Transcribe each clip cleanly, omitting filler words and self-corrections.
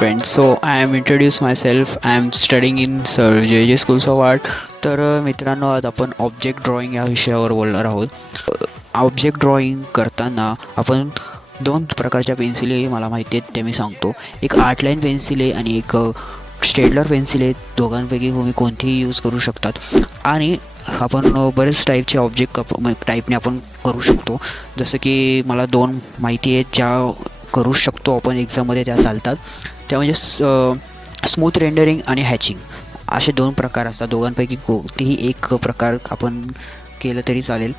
friends. So I am introduce myself. I am studying in Sir J Schools of Art. तर मित्रांनो, आज आपण object drawing या विषयावर बोलणार आहोत. ऑब्जेक्ट ड्रॉइंग करताना आपण दोन प्रकारच्या पेन्सिल आहे मला माहिती आहेत, ते मी सांगतो. एक आर्टलाईन पेन्सिल आहे आणि एक स्टेडलर पेन्सिल आहे. दोघांपैकी तुम्ही कोणतीही यूज करू शकतात आणि आपण बरेच टाईपचे ऑब्जेक्ट टाईपने आपण करू शकतो. जसं की मला दोन माहिती आहेत ज्या करू शकतो आपण एक्झाममध्ये, त्या चालतात. त्या म्हणजे स्मूथ रेंडरिंग आणि हॅचिंग असे दोन प्रकार असतात. दोघांपैकी कोणतेही एक प्रकार आपण केलं तरी चालेल.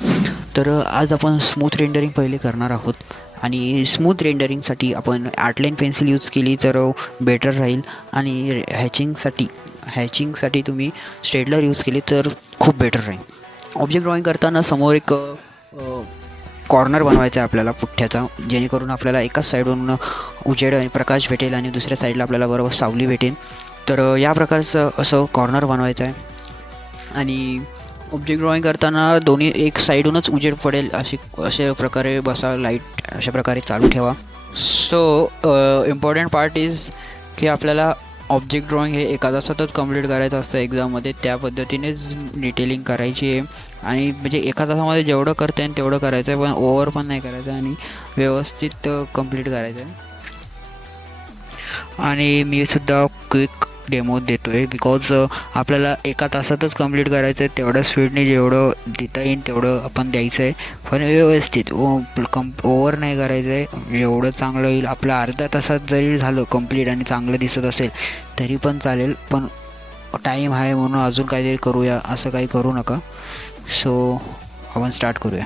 तर आज आपण स्मूथ रेंडरिंग पहिले करणार आहोत आणि स्मूथ रेंडरिंगसाठी आपण आर्टलाईन पेन्सिल यूज केली तर बेटर राहील आणि हॅचिंगसाठी तुम्ही स्टेडलर यूज केली तर खूप बेटर राहील. ऑब्जेक्ट ड्रॉइंग करताना समोर एक कॉर्नर बनवायचा आहे आपल्याला पुठ्ठ्याचा, जेणेकरून आपल्याला एकाच साईडून उजेड आणि प्रकाश भेटेल आणि दुसऱ्या साईडला आपल्याला बरोबर सावली भेटेल. तर या प्रकारचं असं कॉर्नर बनवायचं आहे आणि ऑब्जेक्ट ड्रॉइंग करताना दोन्ही एक साईडूनच उजेड पडेल अशा प्रकारे बसा, लाईट अशा प्रकारे चालू ठेवा. सो इम्पॉर्टंट पार्ट इज की आपल्याला ऑब्जेक्ट ड्रॉइंग हे एका तासातच कंप्लीट करायचं असतं एक्झाममध्ये. त्या पद्धतीनेच डिटेलिंग करायची आहे आणि म्हणजे एका तासामध्ये जेवढं करता येईल तेवढं करायचं आहे, पण ओव्हर पण नाही करायचं आणि व्यवस्थित कंप्लीट करायचं आहे. आणि मी सुद्धा क्विक डेमो देतो आहे बिकॉज आपल्याला एका तासातच कंप्लीट करायचं आहे. तेवढ्या स्पीडने जेवढं देता येईल तेवढं आपण द्यायचं आहे, पण व्यवस्थित ओव्हर नाही करायचं आहे. जेवढं चांगलं होईल आपलं अर्ध्या तासात जरी झालं कंप्लीट आणि चांगलं दिसत असेल तरी पण चालेल, पण टाईम आहे म्हणून अजून काहीतरी करूया असं काही करू नका. सो आपण स्टार्ट करूया.